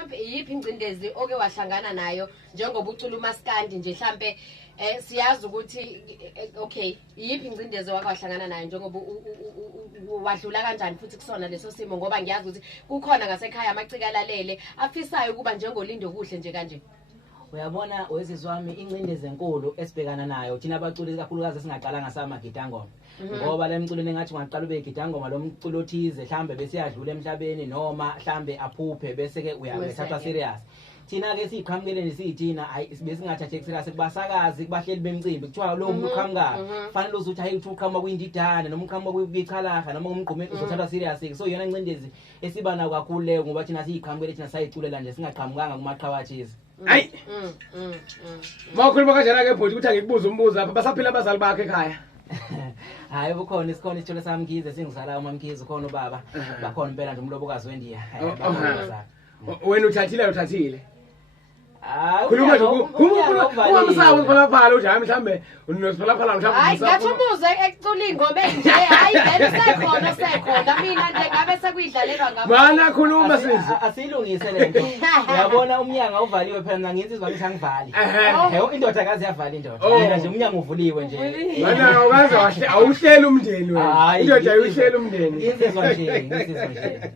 mhlambe iyiphi ingcindezi oke wahlangana nayo njengoba ucula umaskandi nje mhlambe siyazi ukuthi okay iyiphi ingcindezi wake wahlangana nayo njengoba wadlula kanjani futhi kusona leso simo ngoba ngiyazi ukuthi kukhona ngasekhaya amacika lalele afisayo ukuba njengolindo kuhle nje kanje. Uyabona wesizwami incindezi enkulu esibhekana nayo thina abaculi kakhulukazi singaqala ngasamagidangoma ngoba lemculweni engathi ungaqala ube igidangoma lo mculo othize mhlambe bese yadlula emhlabeni noma mhlambe aphuphe bese ke uyathatha serious. Thina ke siqhamukele nesithina besingathathe serious kubasakazi kubahleli bemcimbi kuthiwa lo muntu uqhamuka fanele uzuthi hayi uqhamuka kuyindidana noma uqhamuka kuyichalaha noma umgqume uzothatha serious. So yona incindezi esiba nayo kakhulu leyo ngoba thina siqhamukele thina sayiculela nje singaqhamukanga kumaqhawathize. Hayi. Mawukhuluma kanjena ke bhuti ukuthi angikubuza umbuzo apha basaphila abazali bakhe ekhaya. Hayi bukhona isikhona isithole sami Mkhize singizala uMamkhize khona ubaba bakhona impela nje umlobokazi wendiya. Wena uthathile. Khuluma nje umsawu khona ujami mhlambe unosiphalaphala mhlambe. Hayi ngathi umuze ecula ingoma enje hayi vele sekhona mina nje ngabe sekuyidlalelwa ngabo. Mana khuluma sisi. Asilungise lento. Uyabona umnyango uvaliwe phela nginsizwa ngithi angivali. Indoda akazi yavala indoda. Mina nje umnyango uvuliwe nje. Mana ukaze wahle awuhlela umndeni wena. Indoda ayuhlela umndeni. Insizwa nje.